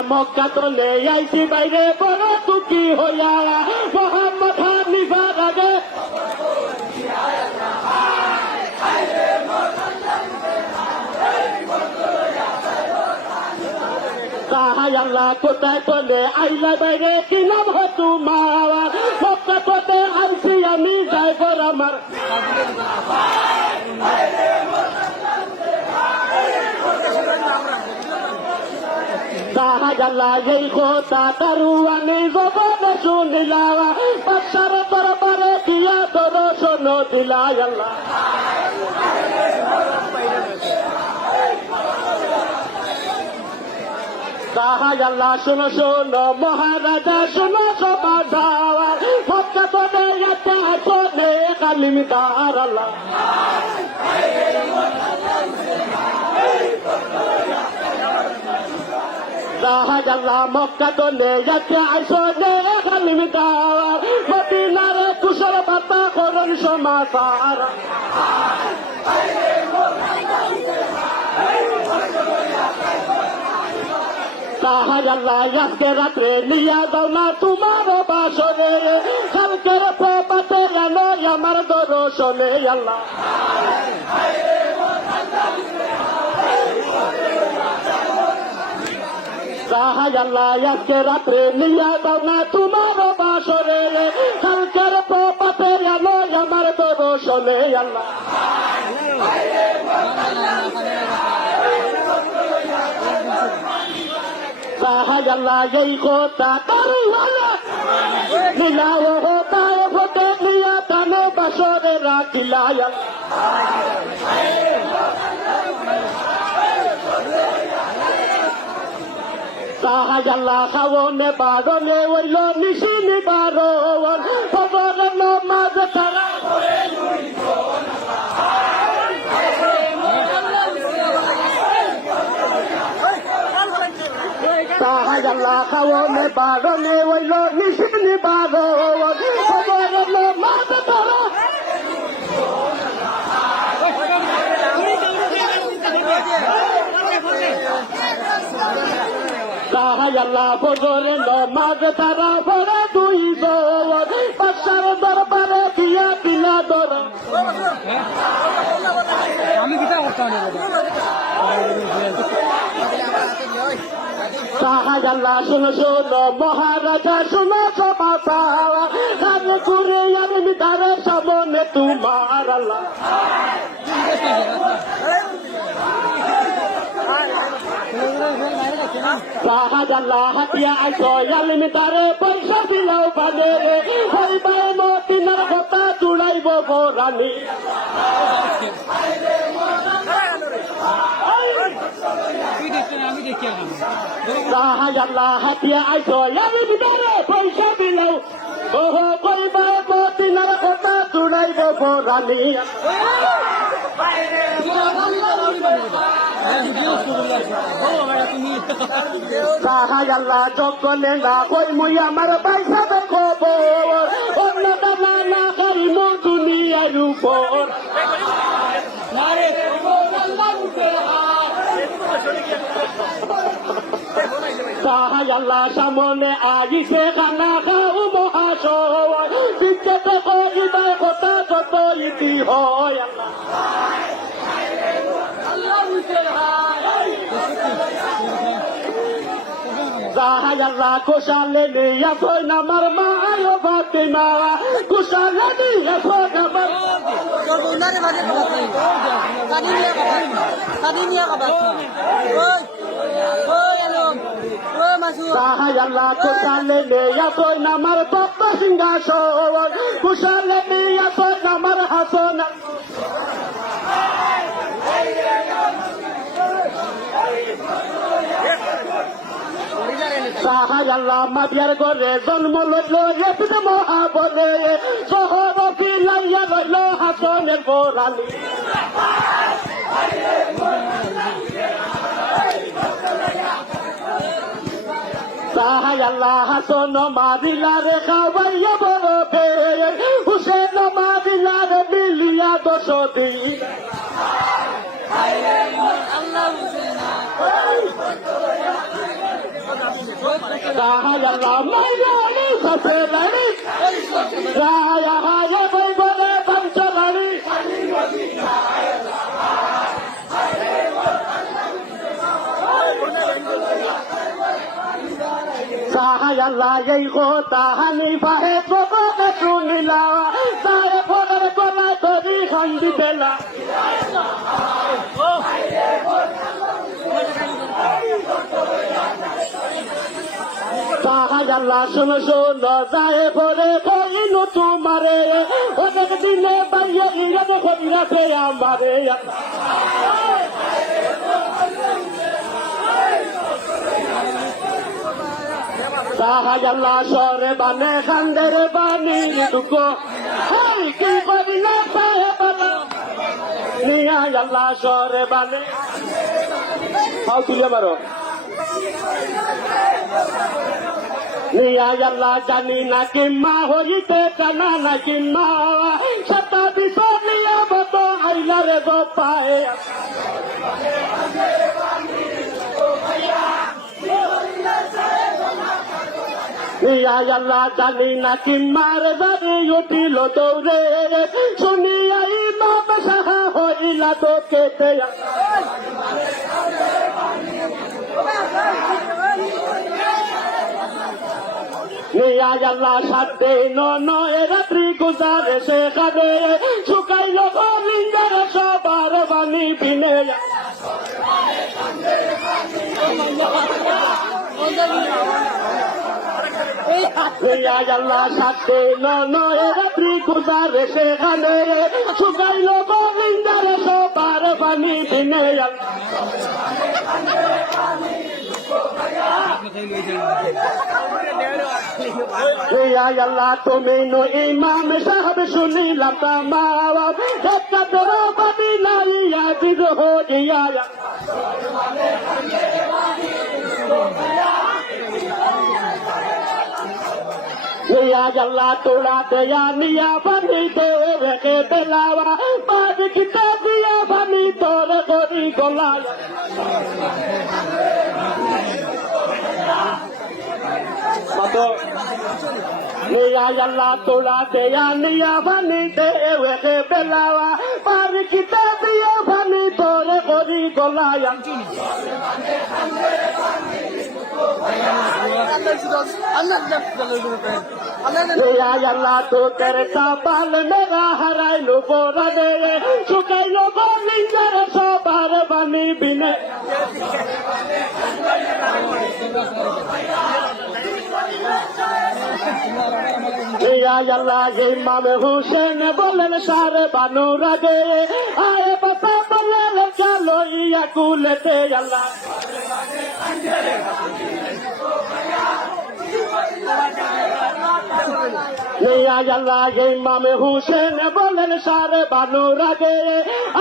মক্কা তলে আইছি বাইরে বড় দুঃখী হইয়া মোহাম্মদ হানিফার আগে তাহাই আল্লাহ কোথায় তলে আইলা বাইরে কি নাম হয় তোমার মক্কা তলে আইছি আমি যাইবর আমার তাহাই আল্লাহ এই কথা তারুয়ানি জবানে শুনিলা বাদশার দরবারে দিয়া দর্শন দিলা আল্লাহ তাহাই আল্লাহ শোনো শোনো মহারাজা শোনো সমাধার মক্কা তলে এতে আসনে কালিমদার আল্লাহ তাহাই আল্লাহ মক্কা তলে এতে আসনে কালিমদার মদিনার কুশল বার্তা করুন সমাচার তাহাই আল্লাহ আজকে রাত্রে নিয়া দাও না তোমার বাসরে কালকের প্রপাতে এলো আমার দর্শনে আল্লাহ তাহাই আল্লাহ আজকে রাত্রে নিয়া দাও না তোমার বাসরে কালকের প্রপাতে এলো আমার দর্শনে আল্লাহ তাহাই আল্লাহ এই কথা তারুয়ানা নীলা ও হোতায় ফোটে নিয়া কানে বাসরে রাখিলা তাহাই আল্লাহ খাওনে বারনে ওইল নিশিনি বারণ খবর নমাজ তারা তাহাই আল্লাহ খাওনে বারনে ওইল নিশিনি বারণ খবর নমাজ তারা তাহাই আল্লাহ বজরে নমাজ তারা পড়ে দুই দোয়ার বাদশার দরবারে দিয়া দিলা দর আমি কিতা করতাম তাহাই আল্লাহ শোনো শোনো মহারাজা শোনো সমাচার আরে ঘুরে আমি তারে সামনে তোমার আল্লাহ তাহাই আল্লাহ হাতিয়া আইসো আলিমি তারে পয়সা দিলাও বানে হইবাই মদিনার কথা জুড়াইব গোরানি আমি দেখি তাহাই আল্লাহ হাতিয়া আইসো আলিমি তারে পয়সা দিলাও ওহো হইবাই মদিনার কথা জুড়াইব গোরানি তাহাই আল্লাহ যজ্ঞলে না কই মুই আমার পয়সা দেখো অন্য দানা না করিম দুনিয়ার উপর তাহাই আল্লাহ সামনে আইসে খানা খাও মহাশয় বিদ্যুৎ করিবাই কথা যত ইতি হয় তাহাই আল্লাহ কুশালে নিয়া কই নামার মা আয়ো ফাতিমা কুশালে নিয়া কই নামার তাহাই আল্লাহ কুশালে নিয়া কই নামার তপ্ত সিংহাসন কুশালে নিয়া কই নামার হাসন তাহাই আল্লাহ মাবিয়ার ঘরে জন্ম লইল এপিত মহাবলে শহর ফিলাইয়া লইল হাসনের গোড়ালি তাহাই আল্লাহ হাসন মারিলা রে খাওয়াইয়া বড় পেয়ে হুসেন মারিলা রে মিলিয়া দশ দিন আল্লাহ মাইরানি সাথে রানী রায়া হায় বই বলে বাঞ্চলানি আল্লাহ এই কথা হানি বাহে প্রবকে শুনিলা তারে ফলের গলা ধরি খান্দি পেলা আল্লাহ শোনো শোনো যায় পরে কইনু তোমারে অনেক দিনে বাইরে ইরাদ কইরাছে আমারে আল্লাহ সরে বানে খান্দের বানি দুঃখ কি করি না পায়ে বালা নিয়া আল্লাহ সরে বানে হাও তুলে মারো নিয়া আল্লাহ জানি না কি মা হইতে জানা না কি মা সতা বিষয় নিয়ে বতো আইলা রে গো পায়ে আল্লাহ জানি না কি মার বাড়ি উঠিল দৌড়ে শুনিয়া ইমাম সাহা হইলা তো কেটে আল্লাহ 7 দিন 9 রাত্রি গুজারে সেখানে শুকাইল লিঙ্গার সবার বাণী বিনে আল্লাহ 7 দিন 9 রাত্রি গুজারে সেখানে শুকাইল লিঙ্গার সবার বাণী বিনে আল্লাহ তুমি নো ইমাম সাহেব শুনিলাম তামাম একটা তোরা বাদি লাইয়া বিদ্রোহ দিয়া আল্লাহ তোরা দেয়া নিয়া বানি দে রেখে বেলাওয়া বাদ কিতা দিয়া বানি তোর করি গলা আল্লাহ তোলা দেয়া নিয়া বানি দে বেলাওয়া পার কিতা দিয়া বানি তোর করি গলায়া আল্লাহ তো করতা পাল মেরা হারাইলো পোরা দে শুকাইলো লিঙ্গার সবার বানি বিনে আল্লাহ ইমাম হুসেন বলেন সারে বানু রাগে আয় বাবা বলেন চলো ইয়া কুলেতে আল্লাহ আল্লাহ ইমাম হুসেন বলেন সারে বানু রাগে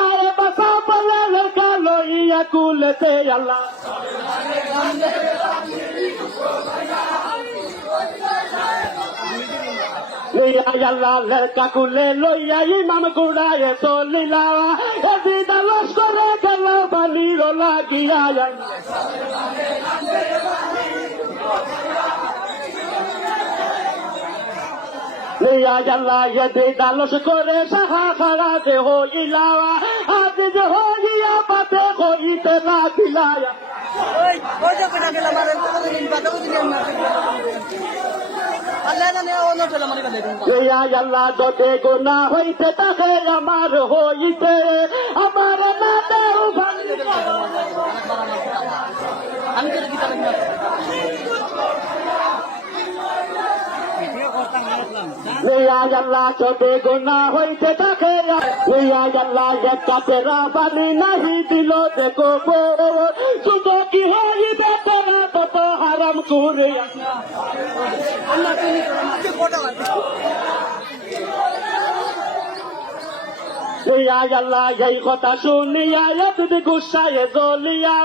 আয় বাবা বলেন চলো ইয়া কুলেতে আল্লাহ আল্লাহ লড়কা কুলে লইয়া ইমাম গুড়ায় চলিলা এদিদা লস্করে গেল বালির লাগিয়া আল্লাহ এদিদা লস্করে সাহা খাড়া যে হইলা আজ যে হইয়া পাতে হইতে লাগিলা আল্লাহ যতে গুণা হইতে তাকে আমার হইতে আমার আল্লাহ যতে গুণা হইতে তাকে আল্লাহ একটা তেরা বানি নাহি দিল দেখো শুধু কি হইবে তোরা তত হারাম করে আল্লাহ এই কথা শুনিয়া যদি গুসায় জ্বলিয়া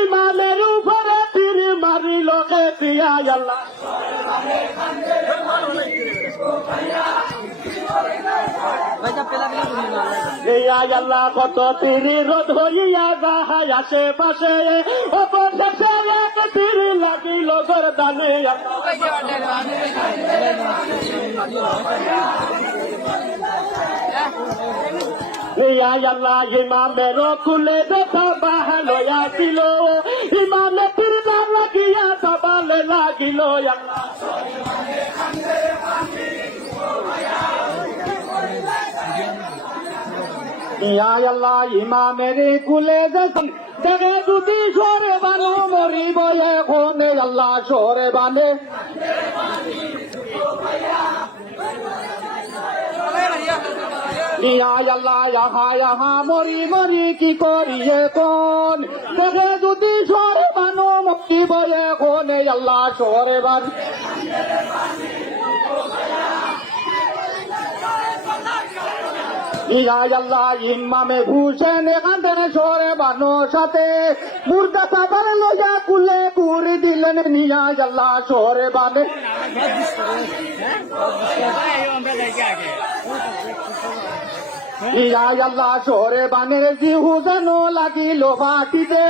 ইমানের উপরে তীর মারিল দিয়া আল্লাহ আল্লাহ কত তীর রোধ হইয়া যাহাই আশেপাশে অপশেষে এক তীর লাগিল গর্দানে আল্লাহ ইমামের কুলে দেখা বাহালো আসিল ইমামে তীরটা লাগিয়া সবালে লাগিল আল্লাহ ইমামের কুলে দেখুন দেখে যদি সরে বানো মরিব এখন আল্লাহ সরে বানে আল্লাহ ইহা মরি মরি কি করি এখন দেখে যদি সরে বানো মরিব এখন আল্লাহ সরে বান আল্লাহ ইমামে ভূষণ এখান থেকে সরে বানোর সাথে মুর্দা সাবার লইয়া কুলে কুড়ি দিলেন নিয়া আল্লাহ সরে বানে আল্লাহ সরে বানের জিহু যেন লাগিল মাটিতে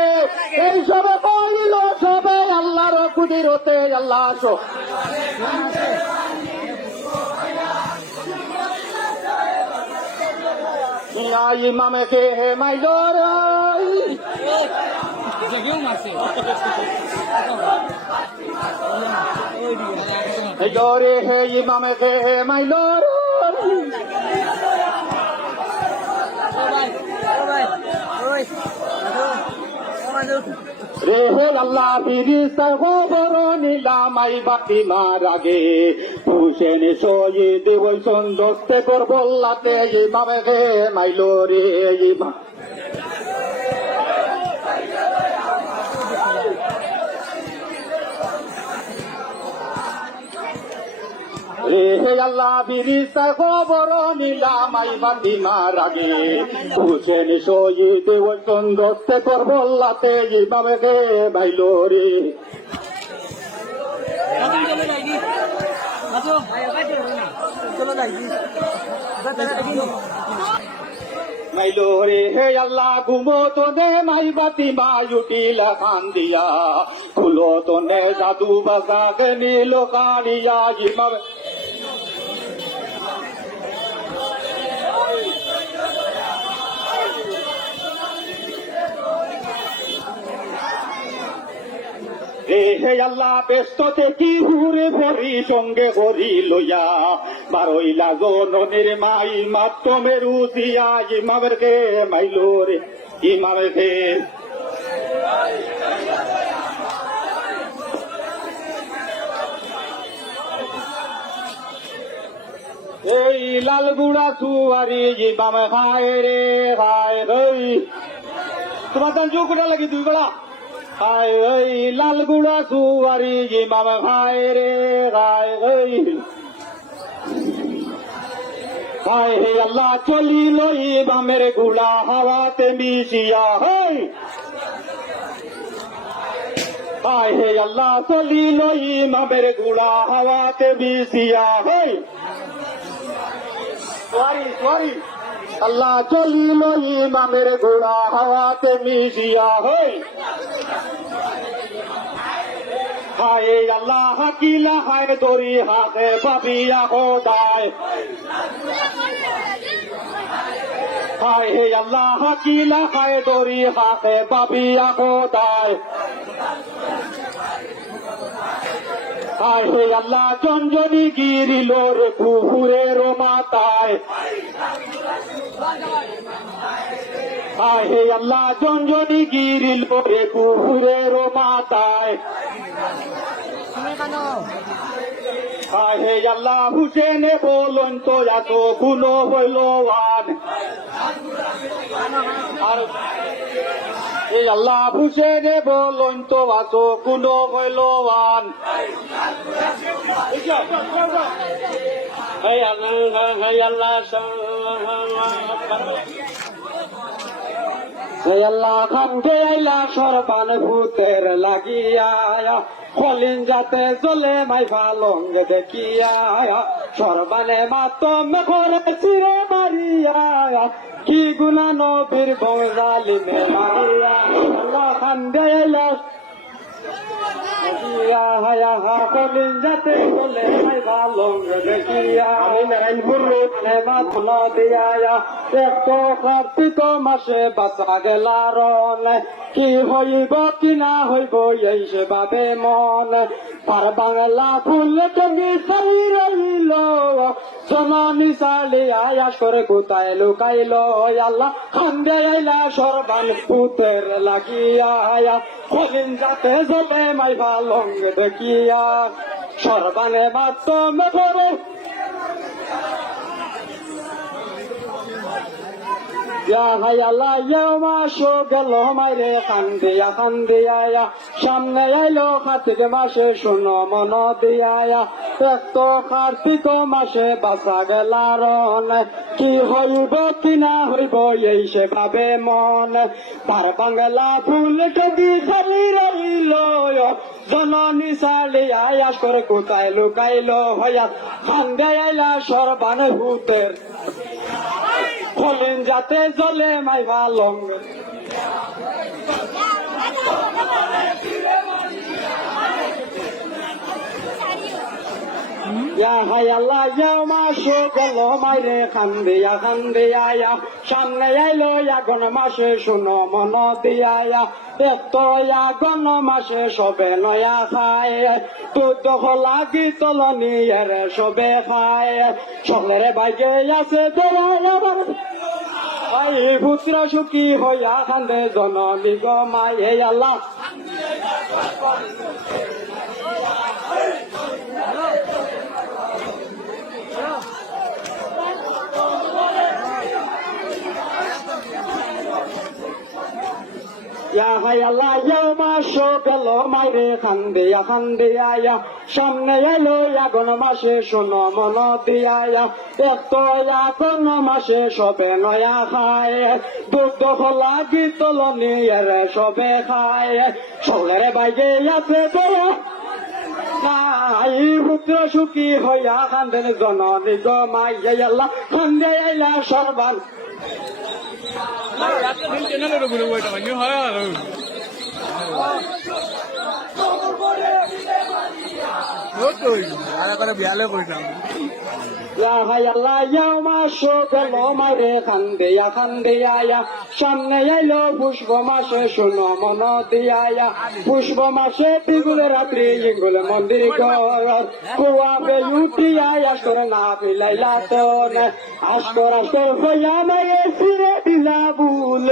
এই সবে কইল সবে আল্লাহর কুদিরতে আল্লাহ ইমামে কে হে মাইজর জোরে হে ইমামে কে হে মাইলর রে হে আল্লাহ ফিরিস্তা খবর নিলামাই বাতি মার আগে হুসেন শহীদ হইসন দোস্তে করবল্লাতে ইমামে কে মাইলো রে ইমাম হে আল্লাহ ফিরিস্তা খবর নিলামাই বাতি মার আগে হুসেন শহীদ হইসন দোস্তে করবল্লাতে ইমামে কে মাইলো রে মাইলো রে হে আল্লাহ ঘুমো তো নে মাই বাতি মাই উঠিলা খান দিয়া খুলো তো নে জাদু বাসা কে নীল কানিয়া ইমাম হে আল্লাহ ব্যস্ত থেকে হুরে ভরি সঙ্গে হরি লইয়া বারইলা জননের মাই মাত্র মেরু দিয়া ইমামের কে মাইলো রে ইমামের কে এই লাল গুড়া সুয়ারি ইমামে খায় রে খায় রই তোমার তান চুকুটা লাগি দুই বেলা খায় ওই লাল গুড়া সুয়ারি ইমাম খায় রে খায় ওই খায় হে আল্লাহ চলিল ইমামের গুড়া হাওয়াতে মিশিয়া হই খায় হে আল্লাহ চলিল ইমামের গুড়া হাওয়াতে মিশিয়া হই সরি সরি আল্লাহ চলিল ইমামের ঘোড়া হাওয়াতে মিশিয়া হই হায় আল্লাহ হাকিলা হায় দরি হাতে পাবিয়া খোদায় হায় হে আল্লাহ হাকিলা হায় দরি হাতে পাবিয়া খোদায় হায় হে আল্লাহ চঞ্জনী গিরিল রে পুকুরের মাতায় হায় হে আল্লাহ চঞ্জনী গিরিল রে পুকুরের মাতায় হায় হে আল্লাহ হুসেনে বলন তো এত গুলো হইলওয়ান আর এই আল্লাহ হুসেনে বলন তো এত গুলো হইলওয়ান হে আল্লাহ আল্লাহ খানকে আইলা সরবান ভূতের লাগিয়া খলিন যাতে চলে মাই পালং দেখিয়া সরবানে মাতম করে চিরে মারিয়া কি গুনা নবীর বংজালিমে মারিয়া আল্লাহ খানকে আইলা হায়া হা কলিন যাতে বলে নাই ভালো দেখিয়া আমি নারায়ণপুর রোড নেমা ধন দিয়া এক কার্তিক মাসে বাঁচা গেলার কি হইব কি না হইব এই সে ভাবে মন পার বাংলা ফুল টঙ্গি সারি রইল জননী চালি আয়াস করে কোথায় লুকাইল আল্লাহ খান্দে আইলা সরবান পুতের লাগিয়া কলিন যাতে জলে মাই ভালং দেখিয়া সরবানে মাত্র মেঘরে মাসো গেল মাইরে কান্দিয়া সামনে আইলো কার্তিক মাসে শুনো মন দিয়া এক তো কার্তিক মাসে বাঁচা গেলার কি হইব কি না হইব এই সে ভাবে মন পার বাংলা ফুল টগি খালি রইল জননী চালি আয়াস করে কোথায় লুকাইল হইয়া খান্দে আইলা সরবান ভূতের কলিন যাতে জলে মাই ভালং মাসো গেল মাইরে কান্দিয়া সামনে আইলো আগুন মাসে শুনো মন দিয়া এত আগুন মাসে সবে নয়া খায় দুধ লাগি তলনি এরে সবে খায় সকলের বাইকে আছে দেওয়ার ভাই পুত্র সুখী হইয়া কান্দে জননী গো মাই হে আল্লাহ মাসো গেল মাইরে কান্দিয়া সামনে এলো আগুন মাসে শুনো মন দিয়া এত আগুন মাসে সবে নয়া খায় দুধ লাগি তলনি এরে সবে খায় সকলের বাইকে আছে দেয়া নাই পুত্র সুখী হইয়া কান্দেন জননী গো মাই আল্লাহ কান্দে আইলা সরবান বিয়ালে করিলাম মাসো গেল মাইরে কান্দিয়া সামনে আইলো পুষ্প মাসে শুনো মন দিয়া পুষ্প মাসে বিগুলে রাত্রি ইগুল মন্দির ঘর কুয়াবে উঠিয়া আসর না পিলাইলা তো আসর হইয়া মায়ে ফিরে দিলা বুল